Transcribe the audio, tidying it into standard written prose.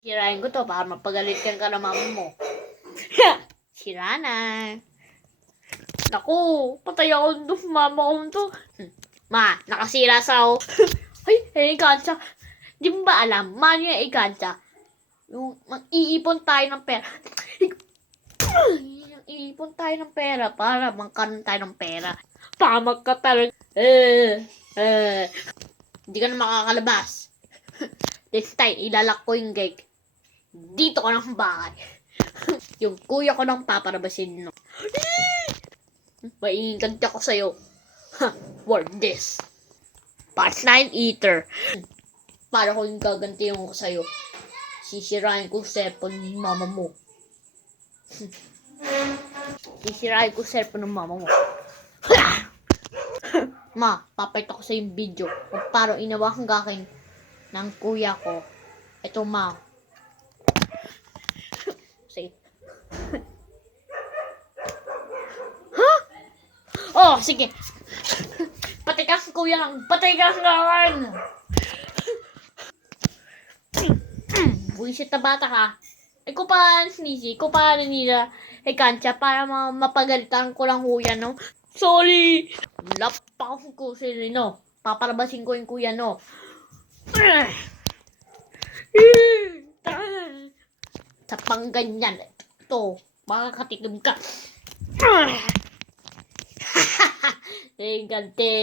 Sirain ko to para mapagalitan ka ng mama mo. Sira na. Naku, patay ako doon mama ko to. Ma, nakasira sa ako. Ay, ikansya. Di mo ba alam, mano yung ikansya? Yung mag-iipon tayo ng pera. Iipon tayo ng pera para magkaroon tayo ng pera. Para magkataroon. Hindi ka na makakalabas. Next time, ilalak ko yung gate. Dito ka ng bahay. Yung kuya ko nang paparabasin no. Maiinganti ako sa'yo. Word this. Past 9 eater. Para ko yung gagantihan ko sa'yo. Sisirain ko cellphone ni mama mo. Sisirain ko cellphone ng mama mo. Ma, papayta ko sa yung video kung paano inawakang gaking ng kuya ko. Ito ma. Sige. Huh? Oh, sige. Patay ka sa kuya lang. Patay ka sa kawan. Buisit na bata ka. Ikaw pa sneezy. Ikaw pa nila. Kansya para mapagalitan ko lang kuya, no? Sorry. Lapak ko sila, no? Paparabasin ko yung kuya, no? Sa pangganyan. Ito. Makakatikim ka. Gante.